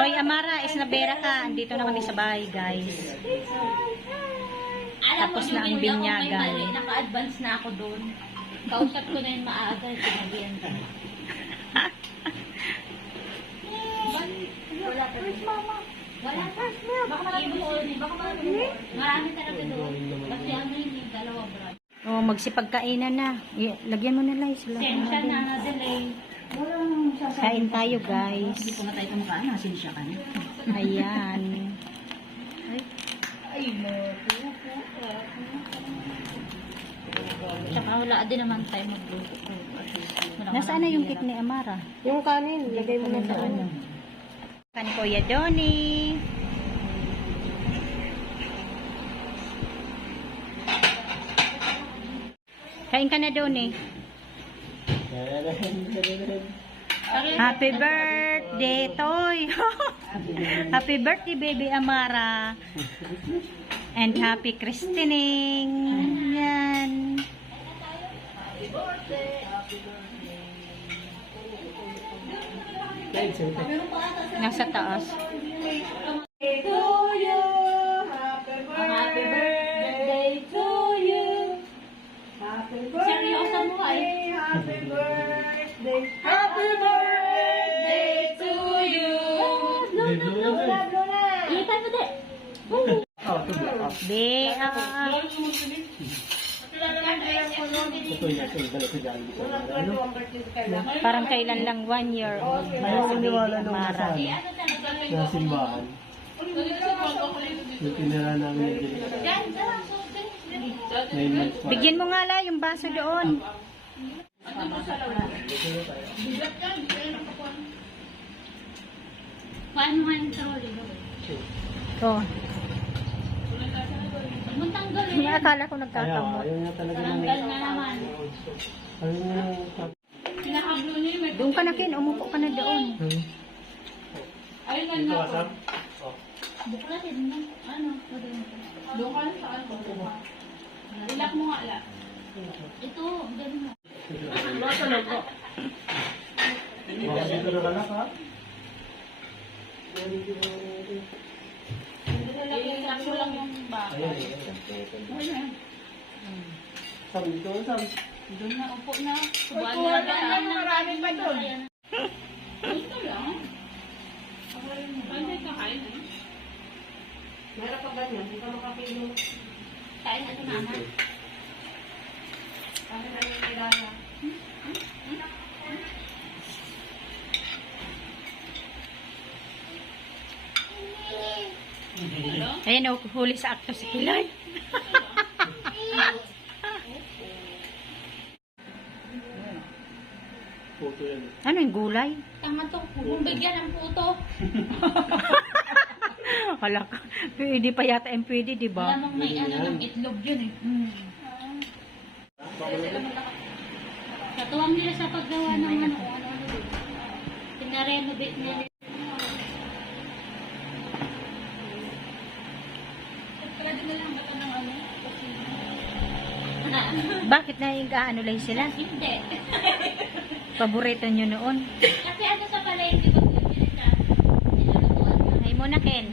Hoy, Amara, isnabera ka. Andito na kami sa bahay, guys. Tapos na ang binyagan. Naka-advance na ako doon. Kausap ko na yung maaga. Sinabihan ka. Wala pa rin. Wala pa. Baka marami talaga doon. Kasi ano yung dalawa brad. Oh, magsipagkainan na. Lagyan mo na lang sila. Sensya na, delay. Kain tayo, guys. Hindi ko na tayo kumakain. Nasensya ka na. Ayan. Ay, tsaka wala din naman tayo magluto. Nasaan na yung cake ni Amara? Yung kanin, lagay mo na sa ano. Kan Kuya Donnie. Kain ka na, Donnie. Happy birthday, Toy. Happy birthday, baby Amara. And happy christening. Yan. Nasa taas. Happy birthday to you. Seryosan mo ay. Happy birthday. Happy birthday to you. Ikan mo din. Parang kailan lang 1 year old. Si baby Amara. Sa simbahan. Yung tinira namin yung Bigyan mo nga lang yung baso doon. Paano nga yung trolley? Oh. Mong tanggalin. Akala ko nagtatamot. ayaw niya talaga Tanggal na naman. Ayaw niya Pinakablo niyo yung Doon ka na, Ken. Umupo ka na doon. ayun na nga. Buklatin mo. Ano? Doon ka sa ano? Ilak mo nga lang. Ito, ganun mo. Dito na ka na ka? Ilak mo lang yung baka. Ayan. Sam, dito na Sam. Doon na, upo na. Subuan na marami pa doon. Ito lang. Pwede ka kain eh. Meron pa ba niya? Hindi ka makapilo. Kain na ito na. Ano na yung kailangan? Ayan, huli sa akto si Kilay. Puto yan. Ano yung gulay? Tama to. Kung bigyan ng puto. Hala ka. Pwede pa yata yung pwede, di ba? Alam mong may ano ng itlog yun eh. Katuwang nila sa paggawa ng ano. Pinarenovate nila. Pwede na lang ba ito ng ano? Bakit na yung ano lang sila? Hindi. Paborito nyo noon. Kasi ano sa palengke ba bibili ka? Nilulutuan mo. Ay mo na, Ken.